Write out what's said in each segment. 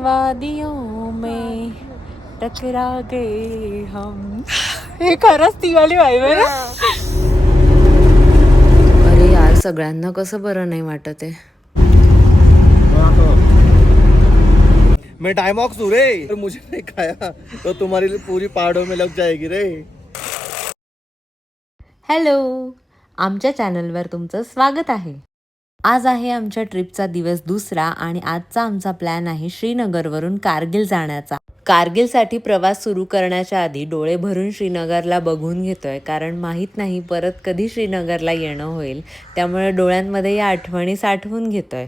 वादियों में टकरा गए हम. हे खरंच ती वाली वाईब आहे ना. अरे यार सगळ्यांना कसं बरं नाही वाटत आहे. मैं डायमॉक्स हूँ रे, तो मुझे नहीं खाया तो तुम्हारी पूरी पहाड़ों में लग जाएगी रे. हॅलो, आमच्या चॅनलवर तुमचं स्वागत आहे. आज आहे आमच्या ट्रिपचा दिवस दुसरा आणि आजचा आमचा प्लॅन आहे श्रीनगरवरून कारगिल जाण्याचा. कारगिलसाठी प्रवास सुरू करण्याच्या आधी डोळे भरून श्रीनगरला बघून घेतोय, कारण माहीत नाही परत कधी श्रीनगरला येणं होईल. त्यामुळे डोळ्यांमध्ये या आठवणी साठवून घेतोय.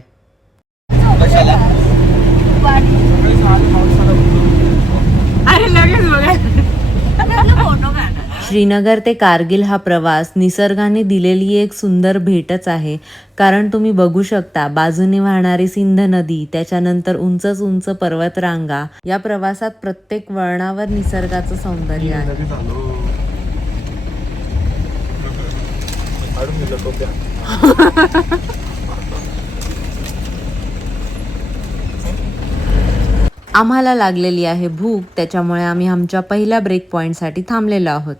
श्रीनगर ते कारगिल हा प्रवास निसर्गाने दिलेली एक सुंदर भेटच आहे. कारण तुम्ही बघू शकता बाजूने वाहणारी सिंध नदी, त्याच्यानंतर उंच उंच पर्वतरांगा. या प्रवासात प्रत्येक वळणावर निसर्गाचं सौंदर्य आहे. आम्हाला लागलेली आहे भूक, त्याच्यामुळे आम्ही आमच्या पहिल्या ब्रेक पॉइंटसाठी थांबलेलो आहोत.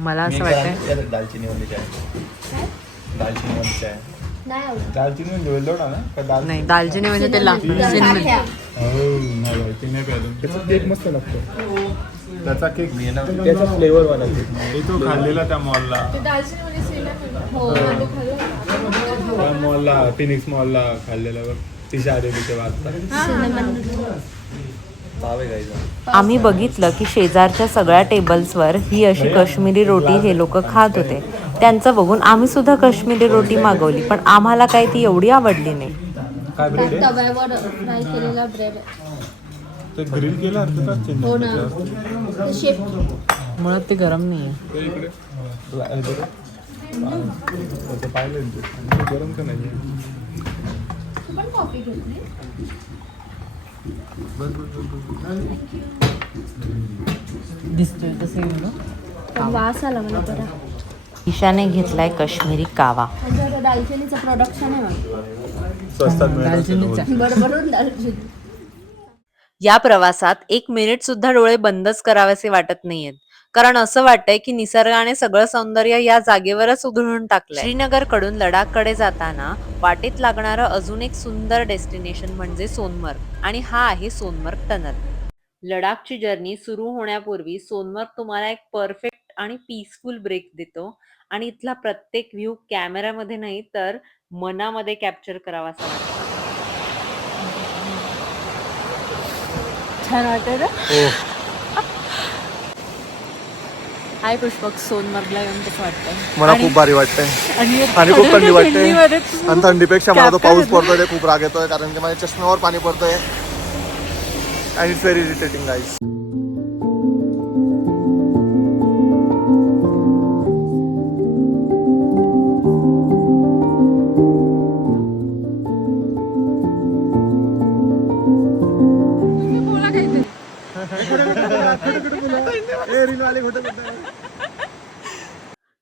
मला असं वाटतं दालचिनी वाली चाय. दालचिनी वाली चाय. दालचिनी म्हणजे वेलदोडा ना? नाही, दालचिनी म्हणजे ते लाकूड. त्याचा केक मस्त लागतो. त्याचा केक त्याचा फ्लेवर वाला केक तो खाल्लेला त्या मॉलला. मॉलला फिनिक्स मॉलला खाल्लेला बघ. तिच्या आरेबीच्या वाजता आम्ही बघितलं की शेजारच्या सगळ्या टेबल्सवर ही अशी काश्मीरी रोटी हे लोक खात होते. त्यांचं बघून आम्ही सुद्धा काश्मीरी रोटी मागवली, पण आम्हाला काही ती एवढी आवडली नाही. काय ब्रेड आहे? तव्यावर फ्राय केलेला ब्रेड ते ग्रिल केलं अर्थ हो ना. शेप मुळात ते गरम नाही आहे. ते इकडे पाहिलं तू गरम का नाही? पण कॉफी घेतली. दिसतोय तसे वास आला मला बरा. ईशाने घेतलाय काश्मीरी कावा. दालचिनीचं प्रोडक्शन आहे मग स्वस्तात मिळतं. बरोबर दालचिनी. या प्रवासात 1 मिनिट सुद्धा डोळे बंदच करावेसे वाटत नाहीयेत, कारण असं वाटतंय की निसर्गाने सगळं सौंदर्य या जागेवरच उधळून टाकलंय. श्रीनगर कडून लडाखकडे जाताना वाटेत लागणारं अजून एक सुंदर डेस्टिनेशन म्हणजे सोनमर्ग, आणि हा आहे सोनमर्ग टनल. लडाखची जर्नी सुरू होण्यापूर्वी सोनमर्ग तुम्हाला एक परफेक्ट आणि पीसफुल ब्रेक देतो, आणि इथला प्रत्येक व्ह्यू कॅमेऱ्यामध्ये नाही तर मनामध्ये कॅप्चर करावासा वाटतो. छान वाटतंय ना? हाय पुष्पक, सोनमर्गला येऊन कसं वाटतंय? मला खूप भारी वाटतंय आणि खूप थंडी वाटते. आणि थंडीपेक्षा मला तो पाऊस पडतोय खूप राग येतोय, कारण की माझ्या चष्म्यावर पाणी पडतोय. And it's very irritating guys.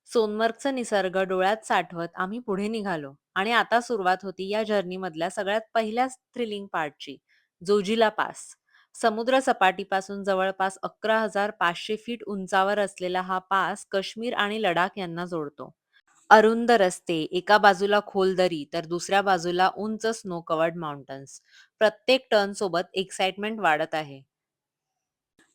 सोनमर्गचा निसर्ग डोळ्यात साठवत आम्ही पुढे निघालो, आणि आता सुरुवात होती या जर्नी मधल्या सगळ्यात पहिल्या थ्रिलिंग पार्टची, जोजिला पास. समुद्र सपाटीपासून जवळपास 11,500 फीट उंचावर असलेला हा पास काश्मीर आणि लडाख यांना जोडतो. अरुंद रस्ते, एका बाजूला खोल दरी तर दुसऱ्या बाजूला उंच स्नो कवर्ड माउंटन्स. प्रत्येक टर्न सोबत एक्साइटमेंट वाढत आहे.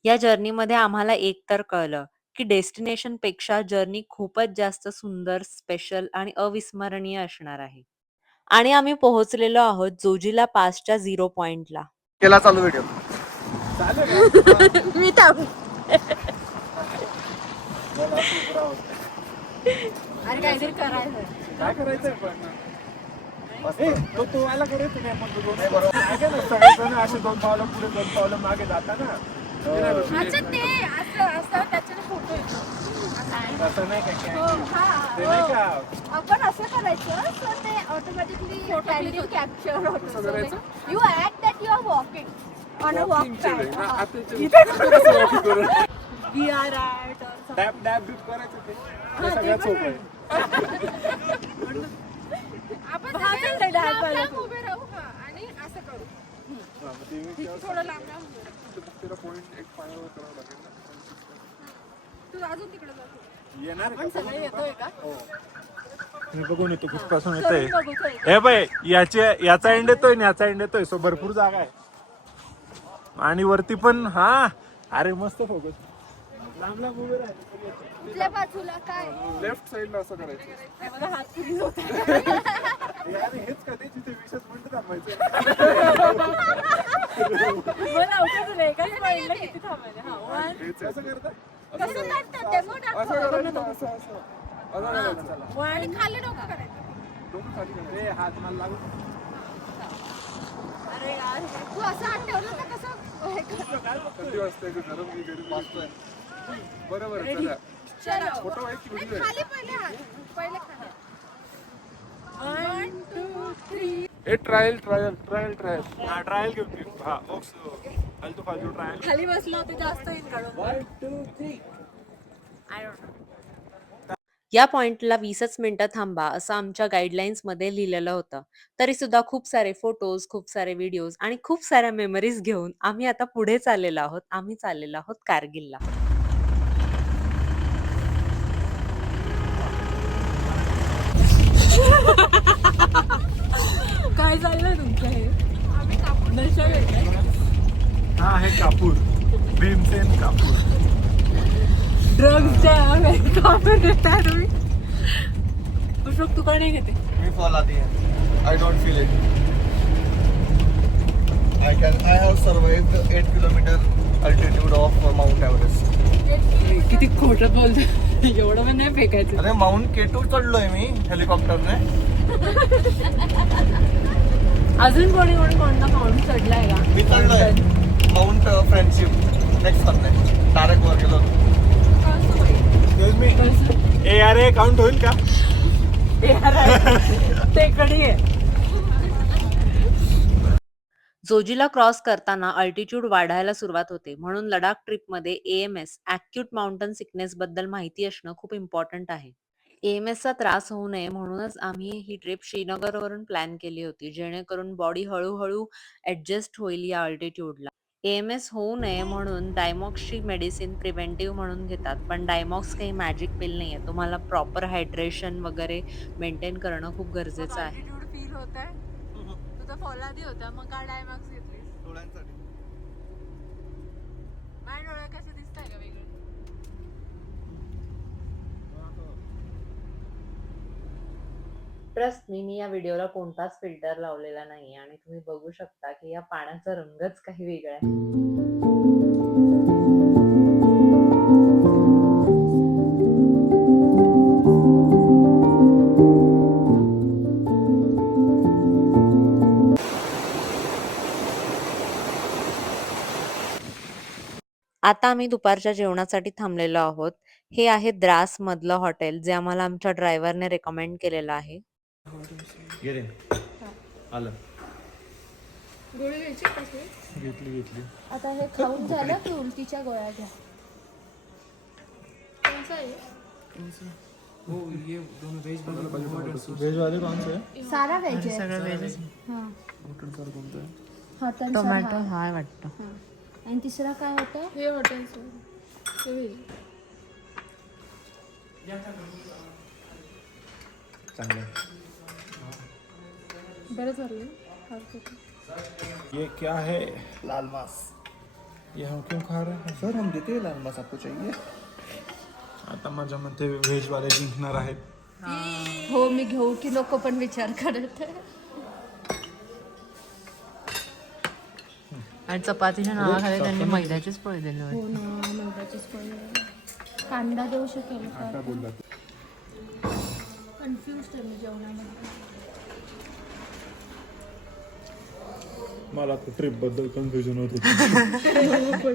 या जर्नीमध्ये आम्हाला एक तर कळलं की डेस्टिनेशन पेक्षा जर्नी खूपच जास्त सुंदर, स्पेशल आणि अविस्मरणीय असणार आहे. आणि आम्ही पोहोचलेलो आहोत जोजिला पासच्या 0 पॉइंटला. केला चालू व्हिडिओ. मी थांब. अरे काहीतरी करायचं. काय करायचंय पण? तो आला कडे तुम्ही आपण असे 2 पावलं पुढे 2 पावलं मागे जाता ना. अच्छा ते असं त्याच्याने फोटो येतो. असं नाही का? ते नाही का आपण असं करायचं तर ते ऑटोमॅटिकली कॅप्चर होतं. You act that you are walking on a walk pad. We are at डॅब डॅब डूब करायचं ते. सगळ्यात सोपं आहे. आपण उभे राहू आणि असं करू. थोडं लांब तू अजून तिकडे जातो सगळे येतोय का मी बघून येतो कुठपासून येतोय. चल बघू, चल. हे बाय याचा एंड येतोय आणि याचा एंड येतोय, सो भरपूर जागा आहे. आणि वरती पण हा, अरे मस्त फोकस. लांब लांब उभे राहिले. कुठल्या बाजूला काय लेफ्ट साईडला असं करायचं. हे बघा हात फ्रीज होते यार हेच कधी तिथे 20 मिनिटं थांबायचं. मला अवघड झालं एकाच पॉइंटला किती थांबायचं हा वन हेच असं करतात. कसं करतात डेमो असं दाखव करायचं, असं असं. असं करायचं. आणि खाली डोकं करायचं डोकं खाली करायचं. ए, हात मला लागू. अरे यार तू असं हात ठेवलं तर कसं हे कर- थंडी वाजते, गरम गरम वाजतोय. बरोबर आहे, चला. चलो फोटो आहे की व्हिडिओ आहे? खाली पहिले हात पहिले खाली 1 2 3 हे ट्रायल ट्रायल ट्रायल ट्रायल. हा ट्रायल घेऊन घे. हा ओक्स फालतू फालतू ट्रायल. खाली बसला होते जास्त येईल काढून या पॉइंटला 20च मिनिटं थांबा असं आमच्या गाईडलाईन्समध्ये लिहिलेलं होतं. तरी सुद्धा खूप सारे फोटोज, खूप सारे व्हिडिओज आणि खूप साऱ्या मेमरीज घेऊन आम्ही आता पुढे चाललेलो आहोत. आम्ही चाललेलो आहोत कारगिलला. काय चाललंय तुमचं हे नशा वेगळा हा हे कापूर, भीमसेन कापूर. ड्रग्सच्या कापूर देताय तुम्ही अशोक तू का नाही घेते मी फॉल आती है. I don't feel it. I have survived 8 kilometer altitude of Mount Everest. किती खोटं बोलतो एवढं पण नाही फेकायचं अरे माउंट केटू चढलोय मी हेलिकॉप्टरने. अजून कोणी कोणी कोणता पाऊंड चढलाय का मी चढलोय माउंट फ्रेंडशिप नेक्स्ट करणे. डायरेक्ट वर गेलो. ए अरे काउंट होईल का? ते कधी आहे जोजीला क्रॉस करताना अल्टिट्यूड वाढायला सुरुवात होते, म्हणून लडाख ट्रिपमध्ये AMS ॲक्यूट माउंटन सिकनेस बद्दल माहिती असणं खूप इम्पॉर्टंट आहे. AMSचा त्रास होऊ नये म्हणूनच आम्ही ही ट्रिप श्रीनगरवरून प्लॅन केली होती, जेणेकरून बॉडी हळूहळू ॲडजस्ट होईल या अल्टिट्यूडला. AMS होऊ नये म्हणून डायमॉक्सची मेडिसिन प्रिव्हेंटिव्ह म्हणून घेतात, पण डायमॉक्स काही मॅजिक पिल नाहीये. तुम्हाला प्रॉपर हायड्रेशन वगैरे मेंटेन करणं खूप गरजेचं आहे. फील होत आहे तुझा फॉलादी होता मग का डायमॅक्स घेतलीस डोळ्यांसाठी. माझ्या डोळे कसे दिसताय का वेगळे ट्रस्ट मी या व्हिडिओला कोणताच फिल्टर लावलेला नाही आणि तुम्ही बघू शकता की या पाण्याचा रंगच काही वेगळा आहे. आता आम्ही दुपारच्या जेवणासाठी थांबलेलो आहोत. हे आहे द्रास मधलं हॉटेल, जे आम्हाला आमच्या ड्रायव्हरने रेकमेंड केलेलं आहे. गेले आलं. गोळी घ्यायची कशी घेतली. आता हे खाऊन झालं की उलटीच्या गोळ्या घ्या कोणचा आहे व्हेज वाले कौन से है? सारा व्हेज आहे सगळं वेज हां होटल सर कोणतं आहे? हॉटेल टोमॅटो हाय वाटतं. आणि तिसरा काय होतं हे हॉटेल चांगलं. बरं झालं ये क्या है? लाल मास. ये हम क्यों खा रहे हैं? सर हम देते हैं लाल मास आपको चाहिए. आता माझ्या मते व्हेज वाले जिंकणार आहेत. हो मी घेऊ की नको पण विचार करत आहे आणि चपातीच्या नावाखाली त्यांनी मैद्याचीच पोळी दिली होती. हो ना मैद्याचीच पोळी कांदा देऊ शकेल का कन्फ्युज आहे मी जेवणामध्ये मला ट्रिप बद्दल कन्फ्युजन होत होतं.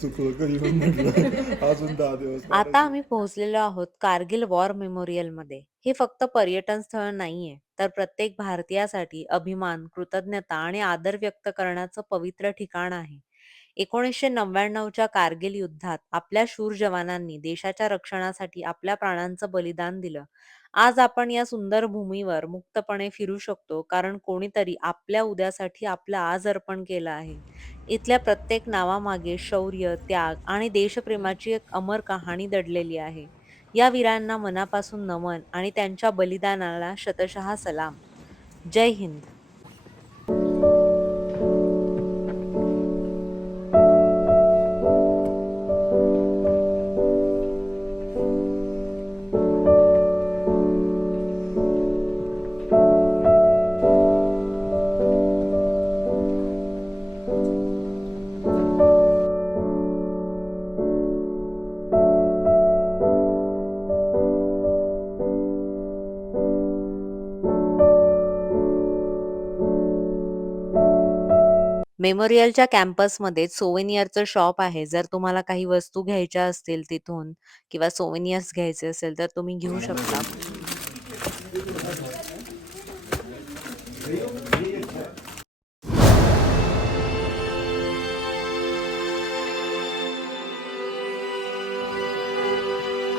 चुकलं कधी पण म्हटलं. अजून 10 दिवस. आता आम्ही पोहोचलेलो आहोत कारगिल वॉर मेमोरियल मध्ये. हे फक्त पर्यटन स्थळ नाहीये, तर प्रत्येक भारतीयासाठी अभिमान, कृतज्ञता आणि आदर व्यक्त करण्याचं पवित्र ठिकाण आहे. 1999च्या कारगिल युद्धात आपल्या शूर जवानांनी देशाच्या रक्षणासाठी आपल्या प्राणांचं बलिदान दिलं आज आपण या सुंदर भूमीवर मुक्तपणे फिरू शकतो कारण कोणीतरी आपल्या उद्यासाठी आपलं आज अर्पण केलं आहे. इथल्या प्रत्येक नावामागे शौर्य, त्याग आणि देशप्रेमाची एक अमर कहाणी दडलेली आहे. या वीरांना मनापासून नमन आणि त्यांच्या बलिदानाला शतशः सलाम. जय हिंद. मेमोरियलच्या कॅम्पसमध्येच सोव्हेनियरचं शॉप आहे. जर तुम्हाला काही वस्तू घ्यायच्या असतील तिथून किंवा सोव्हेनियर्स घ्यायचे असेल तर तुम्ही घेऊ शकता.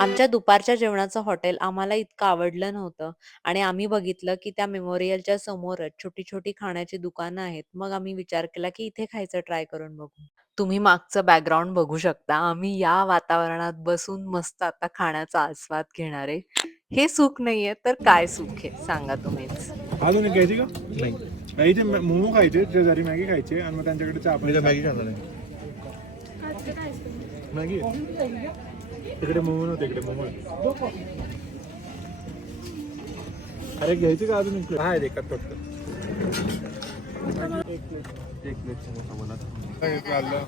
आमच्या दुपारच्या जेवणाचं हॉटेल आम्हाला इतकं आवडलं नव्हतं आणि आम्ही बघितलं की त्या मेमोरियलच्या समोरच छोटी-छोटी खाण्याची दुकानं आहेत. मग आम्ही विचार केला की इथे खायचं ट्राय करून बघू. तुम्ही मागचं बॅकग्राऊंड बघू शकता. आम्ही या वातावरणात बसून मस्त आता खाण्याचा आस्वाद घेणार आहे. हे सुख नाहीये तर काय सुख आहे सांगा तुम्हीच. अजून एक घ्यायची का? नाही. इथे मोमो खायचे, शेजारी मॅगी खायचे आणि मग त्यांच्याकडे चहा मी तर मॅगी खाणार आहे. मॅगी तिकडे मोमो नव्हते, इकडे मोमो. अरे घ्यायची का अजून एक? हा एकात फक्त एक प्लेट समोसा बोला. काय चाललं?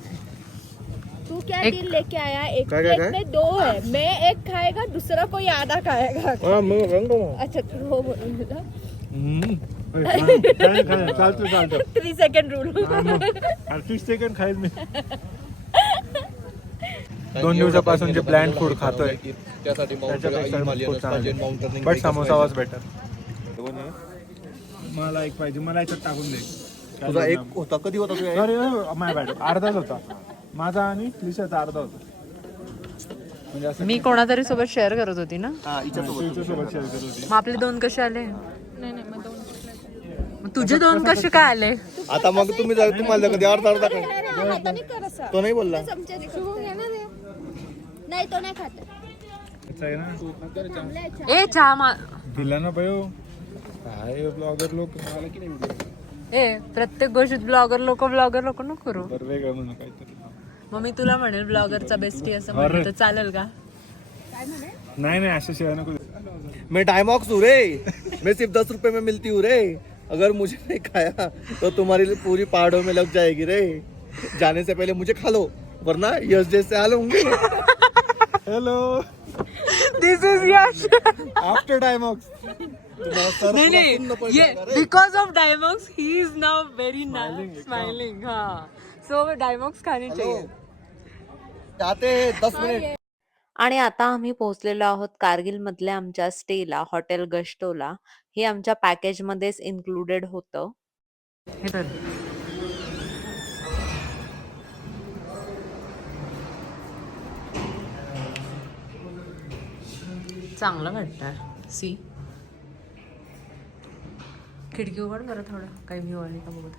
तू क्या डील लेके आया? एक काय, प्लेट काय? में 2 है. मैं एक खाएगा, दूसरा कोई आधा खाएगा. हा मग रंग अच्छा तू हो बोलून दिला. चालतं चालतं. 3 सेकंड रूल. 30 सेकंड खाईल मी. 2 दिवसापासून जे ब्लँड फूड खातोय बट समोसा वॉज बेटर. मला एक पाहिजे, मला याच्यात टाकून दे. तुझा एक होता, कधी होता तुझा? अरे माय बॅड, अर्धाच होता माझा आणि लिशाचा अर्धा होता. म्हणजे असं मी कोणातरी सोबत शेअर करत होती ना. हा हिच्यासोबत. तिच्यासोबत शेअर करत होती. मग आपले 2 कसे आले? मग तुझे 2 कसे काय आले? आता मग तुम्हाला कधी अर्धा अर्धा काय? हाताने कर असा. तो नाही बोलला. चमच्याने करतोय. नाही तो नाही खात. अच्छा आहे ना. ए चहा दिला ना भयो. काय ब्लॉगर लोक मला की नाही प्रत्येक गोष्टीत ब्लॉगर लोक नको करू. बरं वेगळं म्हणून काहीतरी. मग मी तुला म्हणेल ब्लॉगरचा बेस्टी असं म्हणलं तर चालेल का? नाही नाही असं शेअर नको. मैं डायमॉक्स हूँ रे. मैं सिर्फ 10 रुपए में मिलती हूँ रे. अगर मुझे नहीं खाया तो तुम्हारी पूरी पहाड़ों में लग जाएगी रे. जाने से पहले मुझे खा लो वरना यश जैसे हाल होंगे. Hello, this is Yash. After Diamox. नाही because of Diamox he is now very nice smiling. हा सो डायमॉक्स खानी चाहिए. जाते हैं 10 मिनट. आणि आता आम्ही पोहोचलेलो आहोत कारगिल मधल्या आमच्या स्टेला, हॉटेल गस्टोला. हे आमच्या पॅकेज मध्येच इन्क्लुडेड होतं. चांगलं वाटतं. सी खिडकी उघड बरं, थोडं काही व्ह्यू आहे का बघू.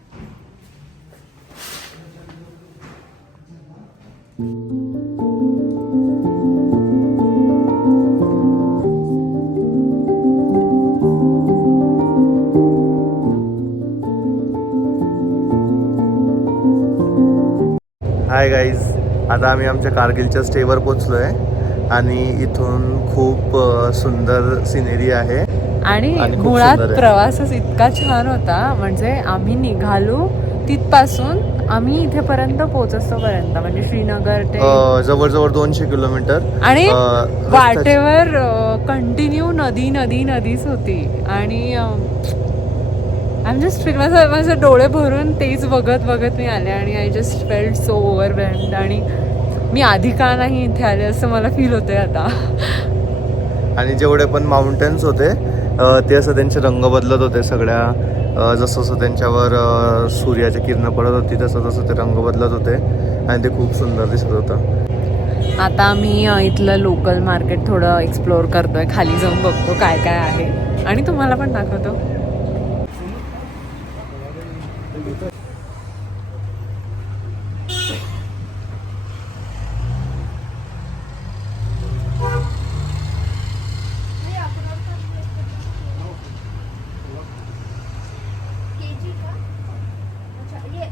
हाय गाईज, आता आम्ही आमच्या कारगिलच्या स्टेवर पोचलो आहे आणि इथून खूप सुंदर सिनेरी आहे. आणि आणि खूप मुळात सुंदर आहे. प्रवासच इतका छान होता. म्हणजे आम्ही निघालो तिथपासून आम्ही इथेपर्यंत पोहोचतोपर्यंत म्हणजे श्रीनगर ते जवळजवळ 200 किलोमीटर. आणि रस्त्याची- वाटेवर कंटिन्यू नदीच होती. आणि आय एम जस्ट माझे डोळे भरून तेच बघत मी आले आणि आय जस्ट फेल्ट सो ओव्हरवेल्म्ड. आणि मी आधी का नाही इथे आले असं मला फील होतंय आता. आणि जेवढे पण माउंटन्स होते ते असं त्यांचे रंग बदलत होते सगळ्या. जसं जसं त्यांच्यावर सूर्याची किरणं पडत होती तसं तसं ते रंग बदलत होते आणि ते खूप सुंदर दिसत होतं. आता आम्ही इथलं लोकल मार्केट थोडं एक्सप्लोअर करतोय, खाली जाऊन बघतो काय काय आहे आणि तुम्हाला पण दाखवतो. केजी का? अच्छा ये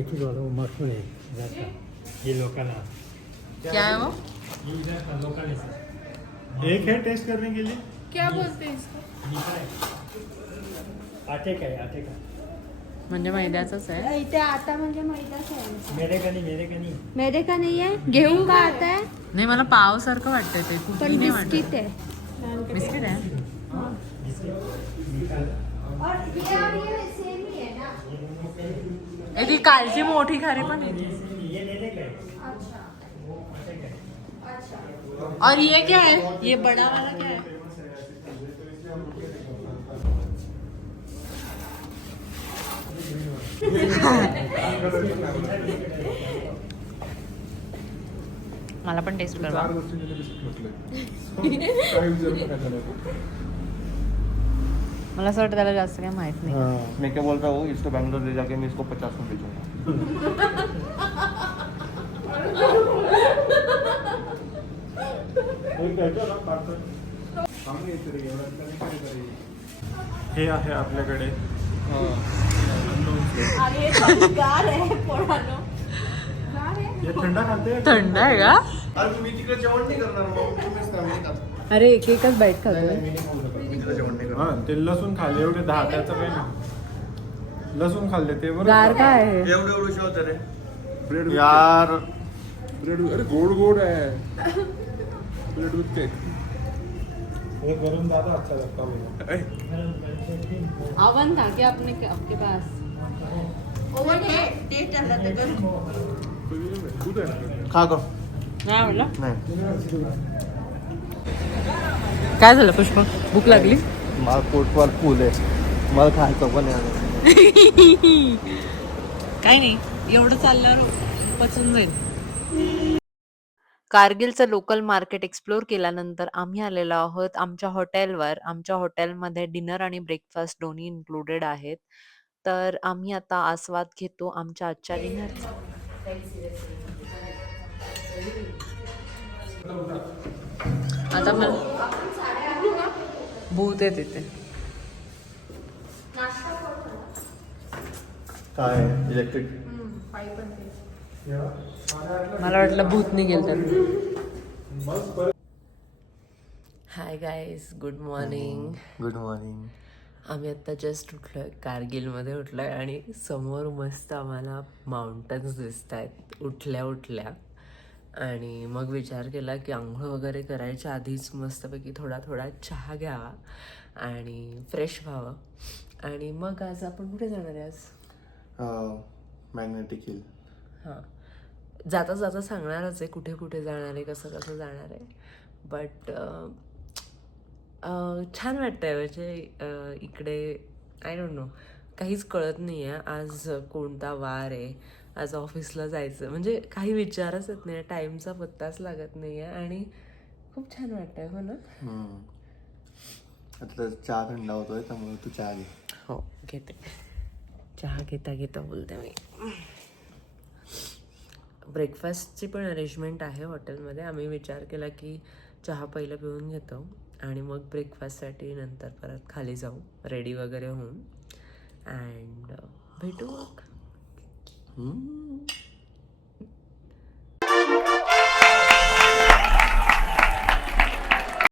एक ही वाला वो मशहूर है इधर का, ये लोकल है, क्या है वो? ये इधर का लोकल है सर। एक है टेस्ट करने के लिए. क्या बोलते हैं इसको? मीठा है, आटे का है, आटे का. म्हणजे मैद्याचंच आहे. इथे आता म्हणजे मैदाच आहे. मेरे का नहीं. मेरे का नहीं है, गेहूं का आता है, नाही मला पाव सारखं वाटतंय ते, कुठली पण नाही वाटत. बिस्किट है. बिस्किट आहे. और ये सेम ही है ना. ती कालची मोठी खारी पण आहे. ये लेने का है, अच्छा वो आटे का है. अच्छा. और ये क्या है? ये बड़ा वाला क्या है? मला पण टेस्ट करवा. मला असं वाटतं त्याला जास्त काही माहित नाही. मैं क्या बोल रहा हूँ, इसको बैंगलोर ले जाके मैं इसको 50 में बेचूंगा. हे आहे आपल्याकडे अरे गार आहे पोरानो. गार आहे. हे थंड खाते. थंड आहे का? अरे मी तिकडे जेवण नाही करणार मग, तुम्हीच खा, मी नाही खात. अरे एक एकच बाईट खातोय. मी नाही खाऊ शकत, मी तिकडे जेवण नाही हा करणार. ते लसूण खाल्ले एवढे 10 त्याचं काही नाही. लसूण खाल्ले ते बरं. गार काय आहे? एवढे एवढे होते रे ब्रेड यार. ब्रेड अरे गोड गोड है ब्रेड विथ केक. हे गरम दादा अच्छा लगता है. अवन था क्या अपने आपके पास? ओव्हन हे टेस्ट आला तर गरम. दूध है ना. खा गं. नाही आवडलं. नाही काय झालं पुष्पक? भूक लागली? मला पोटवर फुल आहे, मला खायचं पण आहे. काय नाही, एवढं चालल्यावर पचून जाईल. कारगिलचं लोकल मार्केट एक्सप्लोर केल्यानंतर आम्ही आलेलो आहोत आमच्या हॉटेलवर. आमच्या हॉटेलमध्ये डिनर आणि ब्रेकफास्ट दोन्ही इन्क्लुडेड आहेत. तर आम्ही आता आस्वाद घेतो आमच्या आजच्या डिनरचा. आता मला भूत आहे तिथे. काय इलेक्ट्रिक. मला वाटलं भूत निघेल तर. Hi guys, good morning. Good morning. आम्ही आत्ता जस्ट उठलोय, कारगिलमध्ये उठलोय आणि समोर मस्त आम्हाला माउंटन्स दिसत आहेत उठल्या उठल्या. आणि मग विचार केला की आंघोळ वगैरे करायच्या आधीच मस्तपैकी थोडा थोडा चहा घ्यावा आणि फ्रेश व्हावं. आणि मग आज आपण कुठे जाणार आहे आज? Magnetic hill. हां, जाता जाता सांगणारच आहे कुठे कुठे जाणार आहे, कसं कसं जाणार आहे. बट छान वाटतं आहे. म्हणजे इकडे आय डोंट नो, काहीच कळत नाही आहे आज कोणता वार आहे, आज ऑफिसला जायचं म्हणजे काही विचारच येत नाही, टाईमचा पत्ताच लागत नाही आहे आणि खूप छान वाटतं आहे. हो ना? आता तर चहा थंडा होतोय त्यामुळे तू चहा घे. हो घेते. चहा घेता घेता बोलते मी. ब्रेकफास्टची पण अरेंजमेंट आहे हॉटेलमध्ये. आम्ही विचार केला की चहा पहिलं पिऊन घेतो आणि मग ब्रेकफास्टसाठी नंतर परत खाली जाऊ रेडी वगैरे होऊन. अँड भेटू मग.